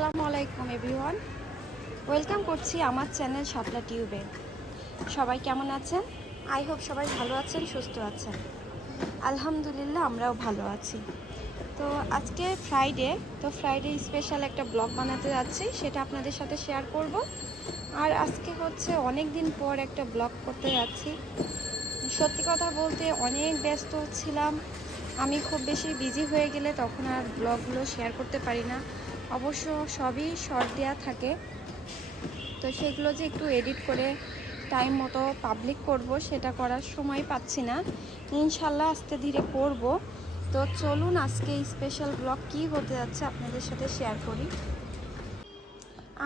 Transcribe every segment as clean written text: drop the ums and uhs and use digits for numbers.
আসসালামু আলাইকুম everyone, welcome করছি আমার চ্যানেল শাপলা টিউবে। সবাই কেমন আছেন? আই হোপ সবাই ভালো আছেন, সুস্থ আছেন। আলহামদুলিল্লাহ আমরাও ভালো আছি। তো আজকে ফ্রাইডে, তো ফ্রাইডে স্পেশাল একটা ব্লগ বানাতে যাচ্ছি, সেটা আপনাদের সাথে শেয়ার করব। আর আজকে হচ্ছে অনেক দিন পর একটা ব্লগ করতে যাচ্ছি। সত্যি কথা বলতে অনেক ব্যস্ত ছিলাম আমি, খুব বেশি বিজি হয়ে গেলে তখন আর ব্লগগুলো শেয়ার করতে পারি না। অবশ্য সবই শর্ট দেওয়া থাকে, তো সেগুলো যে একটু এডিট করে টাইম মতো পাবলিক করব সেটা করার সময় পাচ্ছি না। ইনশাল্লাহ আস্তে ধীরে করব। তো চলুন আজকে স্পেশাল ব্লগ কী হতে যাচ্ছে আপনাদের সাথে শেয়ার করি।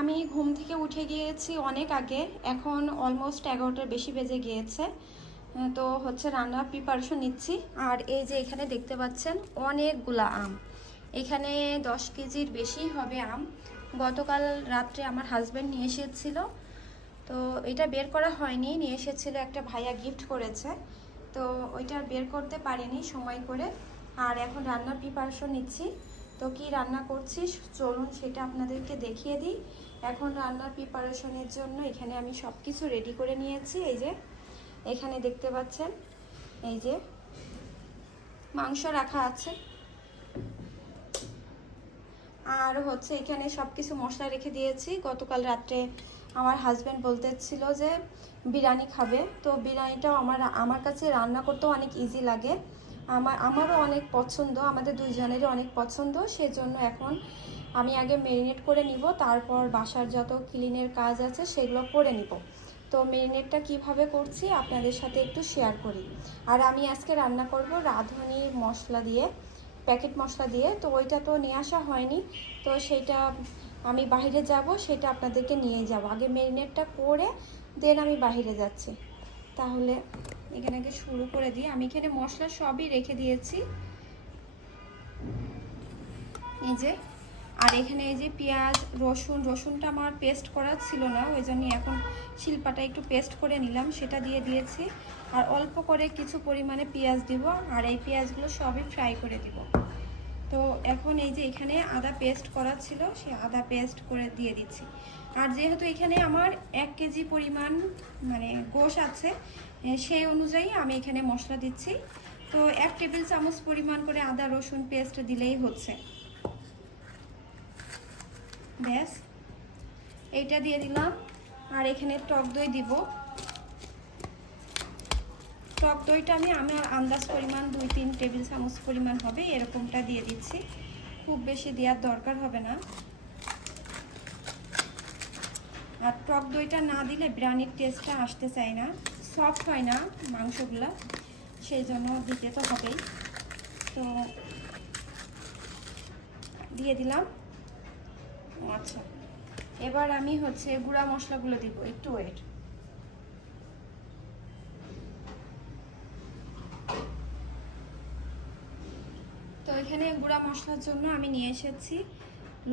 আমি ঘুম থেকে উঠে গিয়েছি অনেক আগে, এখন অলমোস্ট 11টার বেশি বেজে গিয়েছে। তো হচ্ছে রান্নার প্রিপারেশন নিচ্ছি। আর এই যে এখানে দেখতে পাচ্ছেন অনেকগুলা আম, এখানে 10 কেজির বেশি হবে আম। গতকাল রাত্রে আমার হাজব্যান্ড নিয়ে এসেছিল, তো এটা বের করা হয়নি, নিয়ে এসেছিল একটা ভাইয়া গিফট করেছে, তো ওইটা বের করতে পারিনি সময় করে। আর এখন রান্নার প্রিপারেশন নিচ্ছি। তো কি রান্না করছি চলুন সেটা আপনাদেরকে দেখিয়ে দিই। এখন রান্নার প্রিপারেশনের জন্য এখানে আমি সব কিছু রেডি করে নিয়েছি। এই যে এখানে দেখতে পাচ্ছেন, এই যে মাংস রাখা আছে, আর হচ্ছে এখানে সব কিছু মশলা রেখে দিয়েছি। গতকাল রাত্রে আমার হাজব্যান্ড বলতেছিল যে বিরিয়ানি খাবে, তো বিরিয়ানিটাও আমার কাছে রান্না করতেও অনেক ইজি লাগে, আমারও অনেক পছন্দ, আমাদের দুইজনেরই অনেক পছন্দ। সেজন্য এখন আমি আগে ম্যারিনেট করে নিব, তারপর বাসার যত ক্লিনের কাজ আছে সেগুলো করে নিব। তো ম্যারিনেটটা কিভাবে করছি আপনাদের সাথে একটু শেয়ার করি। আর আমি আজকে রান্না করব রাঁধুনির মশলা দিয়ে, প্যাকেট মশলা দিয়ে। তো ওইটা তো নিয়ে আসা হয়নি, তো সেইটা আমি বাইরে যাব, সেটা আপনাদেরকে নিয়ে যাব। আগে ম্যারিনেটটা করে দেন আমি বাইরে যাচ্ছি। তাহলে এখানে আগে শুরু করে দিই। আমি এখানে মশলা সবই রেখে দিয়েছি, এই যে। আর এখানে এই যে পেঁয়াজ রসুনটা আমার পেস্ট করা ছিল না, ওই জন্য এখন শিলপাটা একটু পেস্ট করে নিলাম, সেটা দিয়ে দিয়েছি। আর অল্প করে কিছু পরিমাণে পেঁয়াজ দিব, আর এই পেঁয়াজগুলো সবই ফ্রাই করে দিব। তো এখন এই যে এখানে আদা পেস্ট করা ছিল, সে আদা পেস্ট করে দিয়ে দিচ্ছি। আর যেহেতু এখানে আমার 1 কেজি পরিমাণ মানে গোশ আছে, সেই অনুযায়ী আমি এখানে মশলা দিচ্ছি। তো 1 টেবিল চামচ পরিমাণ করে আদা রসুন পেস্ট দিলেই হচ্ছে, ব্যাস। এইটা দিয়ে দিলাম। আর এখানে টক দই দিব। টক দইটা আমি আমার আন্দাজ পরিমাণ 2-3 টেবিল চামচ পরিমাণ হবে, এরকমটা দিয়ে দিচ্ছি, খুব বেশি দেওয়ার দরকার হবে না। আর টক দইটা না দিলে বিরিয়ানির টেস্টটা আসতে চায় না, সফট হয় না মাংসগুলা, সেই জন্য দিতে তো হবেই। তো দিয়ে দিলাম। আচ্ছা, এবার আমি হচ্ছে গুঁড়া মশলাগুলো দিব, একটু ওয়েট। তো এখানে গুঁড়া মশলার জন্য আমি নিয়ে এসেছি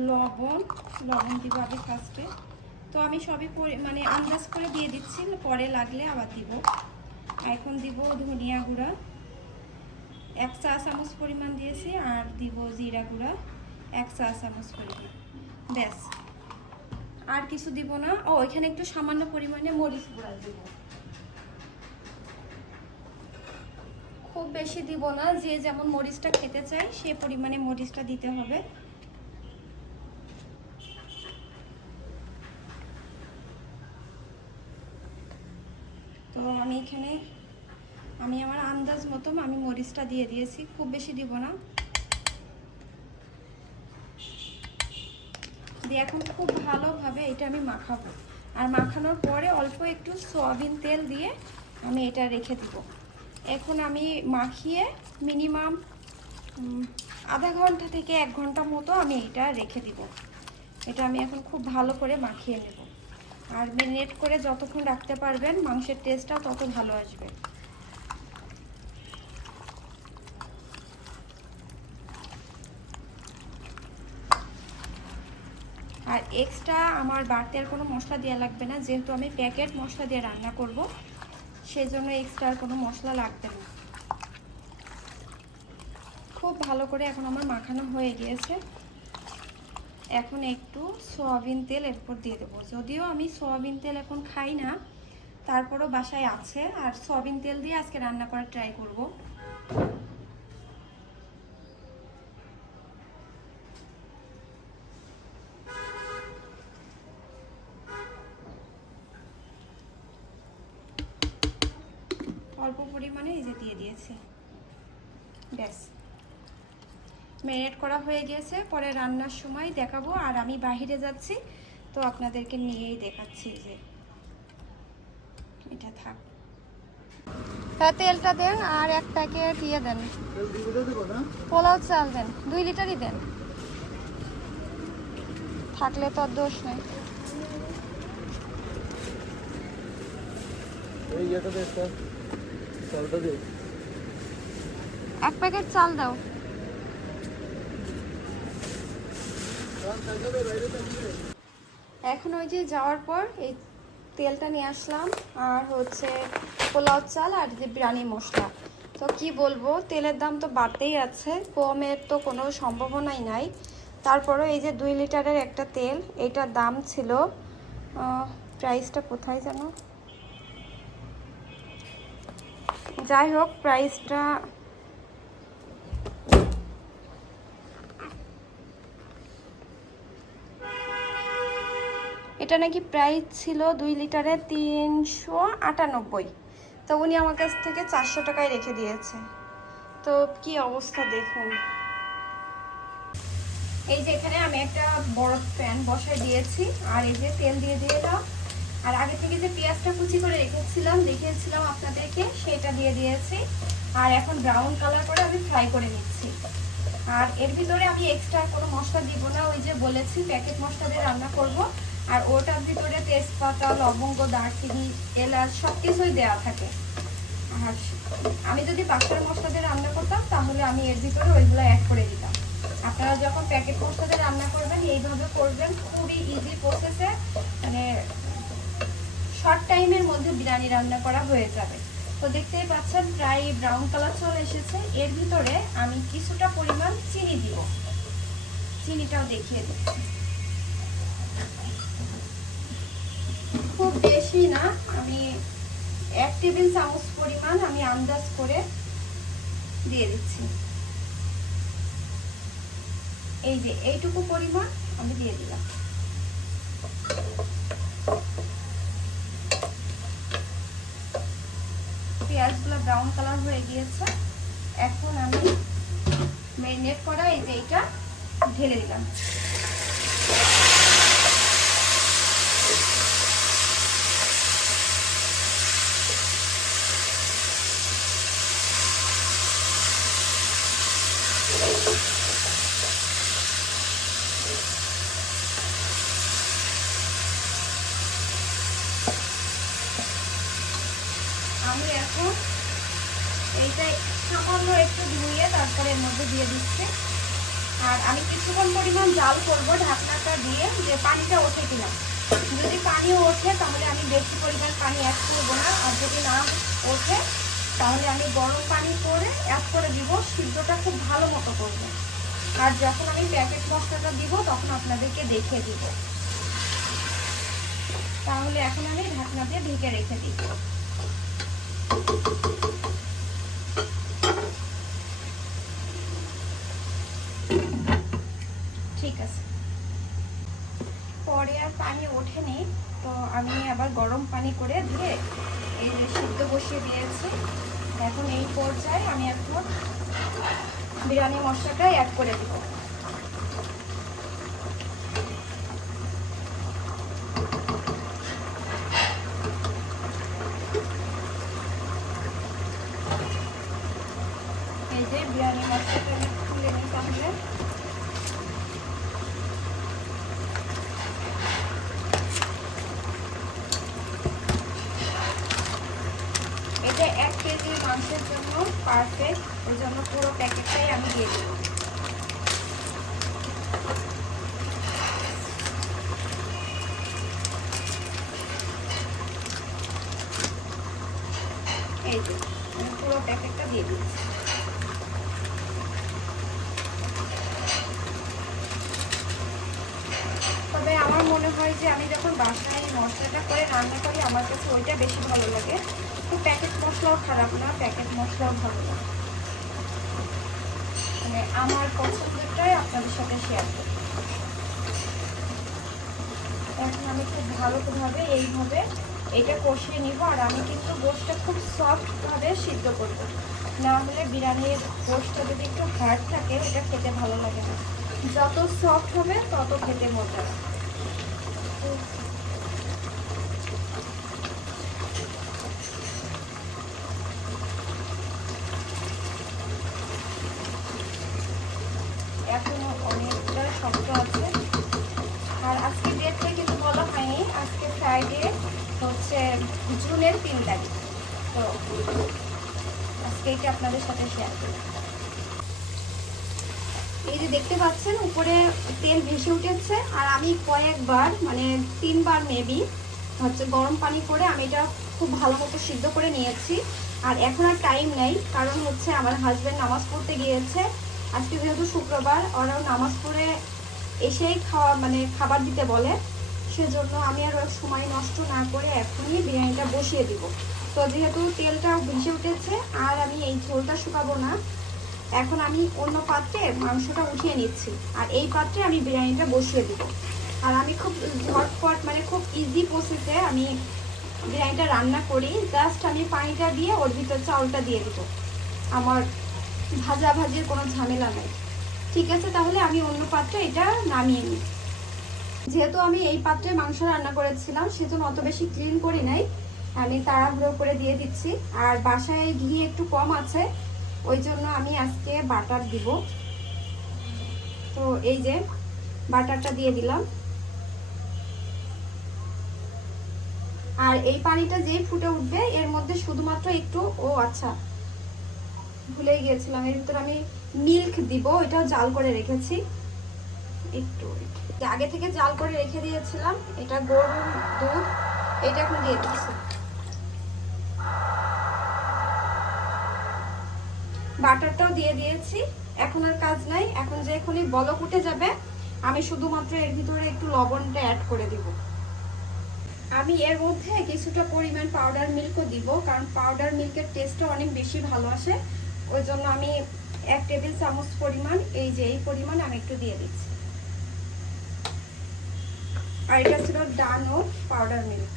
লবণ দিব আগে ফার্স্টে। তো আমি সবই মানে আন্দাজ করে দিয়ে দিচ্ছি, পরে লাগলে আবার দিব। এখন দিব ধনিয়া গুঁড়া 1 চা চামচ পরিমাণ দিয়েছি, আর দিব জিরা গুঁড়া 1 চা চামচ পরিমাণ, ব্যাস। আর কিছু দিব না। ও এখানে একটু সামান্য পরিমাণে মরিচ গুঁড়া দিব, খুব বেশি দিব না, যে যেমন মরিচটা খেতে চাই সে পরিমাণে মরিচটা দিতে হবে। তো আমি এখানে আমার আন্দাজ মতো আমি মরিচটা দিয়ে দিয়েছি, খুব বেশি দিব না। দিয়ে এখন খুব ভালোভাবে এটা আমি মাখাবো। আর মাখানোর পরে অল্প একটু সয়াবিন তেল দিয়ে আমি এটা রেখে দিব। এখন আমি মাখিয়ে মিনিমাম আধা ঘন্টা থেকে 1 ঘন্টা মতো আমি এটা রেখে দিব। এটা আমি এখন খুব ভালো করে মাখিয়ে নেব। আর ম্যারিনেট করে যতক্ষণ রাখতে পারবেন মাংসের টেস্টটাও তত ভালো আসবে। আর এক্সট্রা আমার বাড়তি আর কোনো মশলা দেওয়া লাগবে না, যেহেতু আমি প্যাকেট মশলা দিয়ে রান্না করব, সেই জন্য এক্সট্রা আর কোনো মশলা লাগবে না। খুব ভালো করে এখন আমার মাখানো হয়ে গিয়েছে। এখন একটু সয়াবিন তেল এরপর দিয়ে দেবো। যদিও আমি সয়াবিন তেল এখন খাই না, তারপরও বাসায় আছে, আর সয়াবিন তেল দিয়ে আজকে রান্না করার ট্রাই করব। অল্প পরিমাণে এই যে দিয়ে দিয়েছি, ব্যাস ম্যারিনেট করা হয়ে গেছে। পরে রান্নার সময় দেখাবো। আর আমি বাইরে যাচ্ছি, তো আপনাদেরকে নিয়েই দেখাচ্ছি যে এটা থাক। হ্যাঁ, তেলটা দেন আর 1 প্যাকেট দিয়ে দেন। পোলাও চাল দেন, 2 লিটারই দেন, থাকলে তো আর দোষ নেই। এই এটা দে, চালটা দে। 1 প্যাকেট চাল দাও। এখন ওই যে যাওয়ার পর এই তেলটা নিয়ে আসলাম, আর হচ্ছে পোলাও চাল আর যে বিরিয়ানি মশলা। তো কি বলবো, তেলের দাম তো বাড়তেই আছে, কমের তো কোনো সম্ভাবনাই নাই। তারপরে এই যে 2 লিটারের একটা তেল, এইটার দাম ছিল, প্রাইসটা কোথায় যেন, যাই হোক প্রাইসটা এটা নাকি প্রাইস ছিল 2 লিটারে 398। তো উনি আমার কাছ থেকে 400 টাকায় রেখে দিয়েছে। তো কি অবস্থা দেখুন। এই যে এখানে আমি একটা বড় প্যান বসায় দিয়েছি, আর এই যে তেল দিয়ে দিলাম, আর আগে থেকে যে পেঁয়াজটা কুচি করে রেখেছিলাম দেখিয়েছিলাম আপনাদেরকে, সেটা দিয়ে দিয়েছি। আর এখন ব্রাউন কালার করে আমি ফ্রাই করে নিচ্ছি। আর এর ভিতরে আমি এক্সট্রা কোনো মশলা দিব না, ওই যে বলেছি প্যাকেট মশলা দিয়ে রান্না করব। আর ওটার ভিতরে তেজপাতা, লবঙ্গ, দারচিনি, এলাচ সব কিছুই দেওয়া থাকে। আর আমি যদি বাসার মশলা দিয়ে রান্না করতাম তাহলে আমি এর ভিতরে ওইগুলো অ্যাড করে দিতাম। আপনারা যখন প্যাকেট মশলা দিয়ে রান্না করবেন এইভাবে করবেন, খুবই ইজি প্রসেসে, মানে শর্ট টাইমের মধ্যে বিরিয়ানি রান্না করা হয়ে যাবে। তো দেখতেই পাচ্ছেন প্রায় ব্রাউন কালার চলে এসেছে। এর ভিতরে আমি কিছুটা পরিমাণ চিনি দিব, চিনিটাও দেখিয়ে দিচ্ছি। খুব বেশি না, আমি 1 টেবিল চামচ পরিমাণ আমি আন্দাজ করে দিয়ে দিচ্ছি। এই যে এইটুকু পরিমাণ আমি দিয়ে দিলাম। পেঁয়াজগুলো ব্রাউন কালার হয়ে গিয়েছে। এখন আমি ম্যারিনেট করা এই যে এইটা ঢেলে দিলাম। আমি এখন এইটা সামান্য একটু ধুয়ে তারপরে এর মধ্যে দিয়ে দিচ্ছি। আর আমি কিছুক্ষণ পরিমাণ জাল করব ঢাকনাটা দিয়ে, যে পানিটা ওঠে কিনা। যদি পানি ওঠে তাহলে আমি বেশি পরিমাণ পানি অ্যাড করবো না, আর যদি না ওঠে তাহলে আমি গরম পানি করে অ্যাড করে দিব। সিদ্ধটা খুব ভালো মতো করবো। আর যখন আমি প্যাকেট মশলাটা দিব তখন আপনাদেরকে দেখিয়ে দিব। তাহলে এখন আমি ঢাকনা দিয়ে ঢেকে রেখে দিব। ঠিক আছে, পরে আর পানি ওঠেনি, তো আমি আবার গরম পানি করে দিয়ে এই যে সিদ্ধ বসিয়ে দিয়েছি। এখন এই পর্যায়ে আমি এখন বিরিয়ানি মশলাটা অ্যাড করে দিব। এই যে বিরিয়ানি মশলাটা আমি তুলে নিই তাহলে। এটা 1 কেজি মাংসের জন্য পারফেক্ট, ওই জন্য পুরো প্যাকেটটাই আমি দিয়ে দেব। এই যে আমি পুরো প্যাকেটটা দিয়ে দিচ্ছি। হয় যে আমি যখন বাসায় মশলাটা করে রান্না করি আমার কাছে ওইটা বেশি ভালো লাগে। তো প্যাকেট মশলাও খারাপ না, প্যাকেট মশলাও ভালো লাগে, মানে আমার পছন্দেরটাই আপনাদের সাথে শেয়ার করি। এখন আমি খুব ভালোভাবে এইভাবে এটা কষিয়ে নিব। আর আমি কিন্তু গোশটা খুব সফটভাবে সিদ্ধ করব, না হলে বিরিয়ানির গোশটা যদি একটু হার্ড থাকে এটা খেতে ভালো লাগে না। যত সফট হবে তত খেতে মজা। এখনো অনেকটা শক্ত আছে। আর আজকে ডেটটা কিন্তু বলা হয়নি, আজকে ফ্রাইডে হচ্ছে জুনের 3 তারিখ। তো আজকে এটা আপনাদের সাথে শেয়ার করি। এই যে দেখতে পাচ্ছেন উপরে তেল ভেসে উঠেছে। আর আমি কয়েকবার মানে 3 বার মেবি হচ্ছে গরম পানি করে আমি এটা খুব ভালো মতো সিদ্ধ করে নিয়েছি। আর এখন আর টাইম নেই, কারণ হচ্ছে আমার হাজব্যান্ড নামাজ পড়তে গিয়েছে। আজকে যেহেতু শুক্রবার, ওরাও নামাজ পড়ে এসেই খাবার দিতে বলে, সেজন্য আমি আর সময় নষ্ট না করে এখনই বিরিয়ানিটা বসিয়ে দিব। তো যেহেতু তেলটা ভেসে উঠেছে আর আমি এই ঝোলটা শুকাবো না, এখন আমি অন্য পাত্রে মাংসটা উঠিয়ে নিচ্ছি আর এই পাত্রে আমি বিরিয়ানিটা বসিয়ে দিব। আর আমি খুব ঝটপট মানে খুব ইজি প্রসেসে আমি বিরিয়ানিটা রান্না করি। জাস্ট আমি পানিটা দিয়ে ওর ভিতর চাউলটা দিয়ে দিব, আমার ভাজির কোনো ঝামেলা নেই। ঠিক আছে, তাহলে আমি অন্য পাত্রে এটা নামিয়ে নিই। যেহেতু আমি এই পাত্রে মাংস রান্না করেছিলাম সেজন্য অত বেশি ক্লিন করি নাই, আমি তাড়াহুড়ো করে দিয়ে দিচ্ছি। আর বাসায় ঘি একটু কম আছে, ওই জন্য আমি আজকে বাটার দিব। তো এই যে বাটারটা দিয়ে দিলাম। আর এই পানিটা যেই ফুটে উঠবে এর মধ্যে শুধুমাত্র একটু আচ্ছা ভুলেই গিয়েছিলাম, এর ভিতরে আমি মিল্ক দিব, এটাও জাল করে রেখেছি। একটু আগে থেকে জাল করে রেখে দিয়েছিলাম, এটা গরুর দুধ, এটা এখন দিয়ে দিচ্ছি। বাটারটাও দিয়ে দিয়েছি। এখন আর কাজ নাই, এখন যে এখনই বলক উঠে যাবে আমি শুধুমাত্র এর ভিতরে একটু লবণটা অ্যাড করে দিব। আমি এর মধ্যে কিছুটা পরিমাণ পাউডার মিল্কও দিব, কারণ পাউডার মিল্কের টেস্টটা অনেক বেশি ভালো আসে। ওই জন্য আমি 1 টেবিল চামচ পরিমাণ এই পরিমাণ আমি একটু দিয়ে দিচ্ছি। আর এটা ছিল ডানো পাউডার মিল্ক।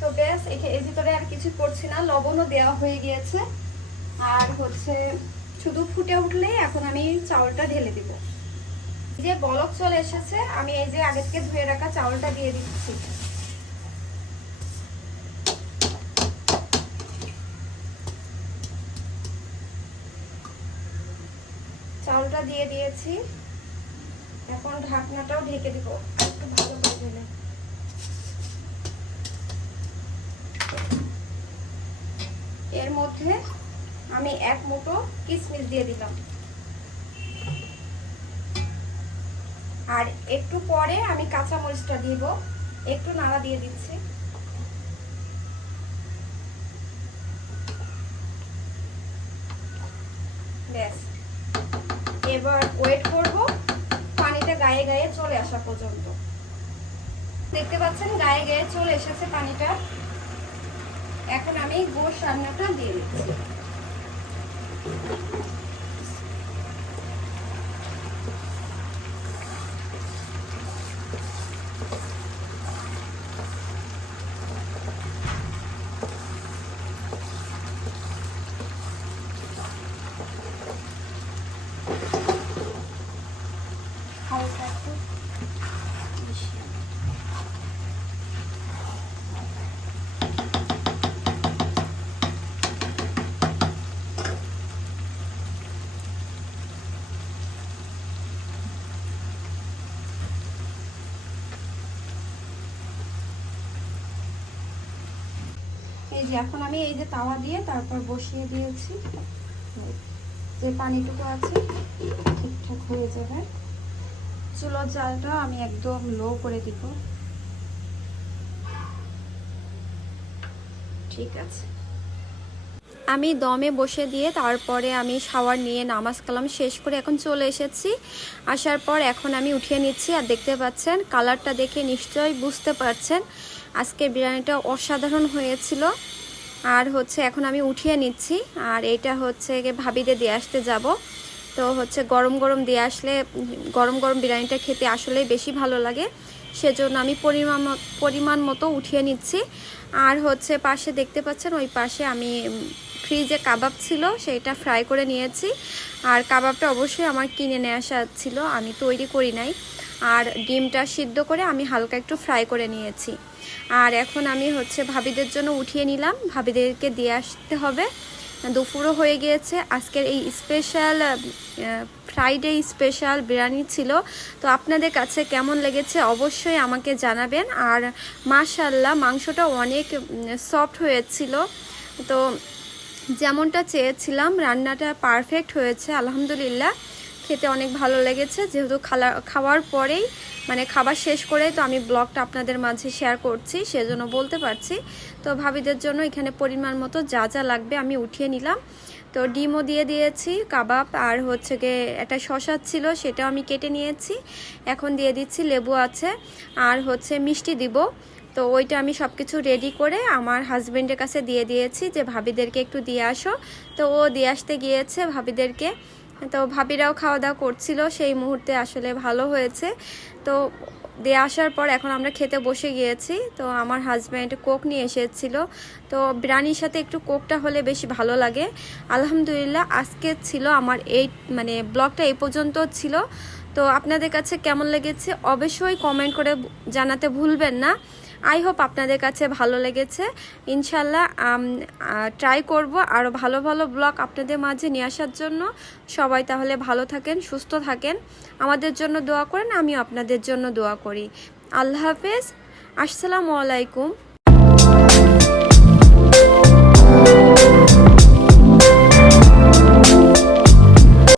তো বেশ এর ভিতরে আর কিছু করছি না, লবণও দেওয়া হয়ে গিয়েছে। আর হচ্ছে শুধু ফুটে উঠলেই এখন আমি চাউলটা ঢেলে দিব। যে বলক চলে এসেছে, আমি এই যে আগে থেকে ধুয়ে রাখা চাউলটা দিয়ে দিচ্ছি। চাউলটা দিয়ে দিয়েছি, এখন ঢাকনাটাও ঢেকে দিব একটু ভালো করে ঢেলে। এর মধ্যে আমি 1 মুঠো কিশমিশ দিয়ে দিলাম। আর একটু পরে আমি কাঁচা মরিচটা দিব, একটু নাড়া দিয়ে দিচ্ছি। ব্যাস, এবার ওয়েট করব পানিটা গায়ে গায়ে চলে আসা পর্যন্ত। দেখতে পাচ্ছেন গায়ে গায়ে চলে এসেছে পানিটা। এখন আমি গোশ রান্নাটা দিয়ে দিচ্ছি। হালকা একটু মিশিয়ে এই যে এখন আমি এই যে তাওয়া দিয়ে তারপর বসিয়ে দিয়েছি। যে পানিটুকু আছে ঠিকঠাক হয়ে যাবে। চুলোর জালটা আমি একদম লো করে দিব। ঠিক আছে, আমি দমে বসে দিয়ে তারপরে আমি শাওয়ার নিয়ে নামাজ কালাম শেষ করে এখন চলে এসেছি। আসার পর এখন আমি উঠিয়ে নিচ্ছি। আর দেখতে পাচ্ছেন কালারটা দেখে নিশ্চয়ই বুঝতে পারছেন আজকে বিরিয়ানিটা অসাধারণ হয়েছিল। আর এখন আমি উঠিয়ে নিচ্ছি। আর এটা ভাবিদের দিয়ে আসতে যাব। তো গরম গরম দিয়ে আসলে গরম গরম বিরিয়ানিটা খেতে আসলেই বেশি ভালো লাগে, সেজন্য আমি পরিমাণ মতো উঠিয়ে নিচ্ছি। আর পাশে দেখতে পাচ্ছেন ওই পাশে আমি ফ্রিজে কাবাব ছিল সেটা ফ্রাই করে নিয়েছি। আর কাবাবটা অবশ্যই আমার কিনে নিয়ে আসা ছিল, আমি তৈরি করি নাই। আর ডিমটা সিদ্ধ করে আমি হালকা একটু ফ্রাই করে নিয়েছি। আর এখন আমি ভাবিদের জন্য উঠিয়ে নিলাম, ভাবিদেরকে দিয়ে আসতে হবে। দুপুরও হয়ে গিয়েছে। আজকের এই স্পেশাল ফ্রাইডে স্পেশাল বিরিয়ানি ছিল। তো আপনাদের কাছে কেমন লেগেছে অবশ্যই আমাকে জানাবেন। আর মাশাআল্লাহ মাংসটা অনেক সফট হয়েছিল, তো যেমনটা চেয়েছিলাম রান্নাটা পারফেক্ট হয়েছে আলহামদুলিল্লাহ। খেতে অনেক ভালো লেগেছে, যেহেতু খাওয়ার পরেই মানে খাবার শেষ করেই তো আমি ব্লগটা আপনাদের মাঝে শেয়ার করছি, সেজন্য বলতে পারছি। তো ভাবিদের জন্য এখানে পরিমাণ মতো যা যা লাগবে আমি উঠিয়ে নিলাম। তো ডিমও দিয়ে দিয়েছি, কাবাব আর একটা শসা ছিল সেটাও আমি কেটে নিয়েছি। এখন দিয়ে দিচ্ছি লেবু আছে, আর মিষ্টি দিব। তো ওইটা আমি সব কিছু রেডি করে আমার হাজবেন্ডের কাছে দিয়ে দিয়েছি যে ভাবিদেরকে একটু দিয়ে আসো। তো ও দিয়ে আসতে গিয়েছে ভাবিদেরকে। তো ভাবিরাও খাওয়া দাওয়া করছিল সেই মুহূর্তে, আসলে ভালো হয়েছে। তো দিয়ে আসার পর এখন আমরা খেতে বসে গিয়েছি। তো আমার হাজব্যান্ড কোক নিয়ে এসেছিল, তো বিরিয়ানির সাথে একটু কোকটা হলে বেশি ভালো লাগে। আলহামদুলিল্লাহ আজকে ছিল আমার এই ব্লগটা এই পর্যন্ত ছিল। তো আপনাদের কাছে কেমন লেগেছে অবশ্যই কমেন্ট করে জানাতে ভুলবেন না। আই হোপ আপনাদের কাছে ভালো লেগেছে। ইনশাল্লাহ ট্রাই করব আরও ভালো ভালো ব্লগ আপনাদের মাঝে নিয়ে আসার জন্য। সবাই তাহলে ভালো থাকেন, সুস্থ থাকেন, আমাদের জন্য দোয়া করেন, আমিও আপনাদের জন্য দোয়া করি। আল্লাহ হাফেজ, আসসালামু আলাইকুম।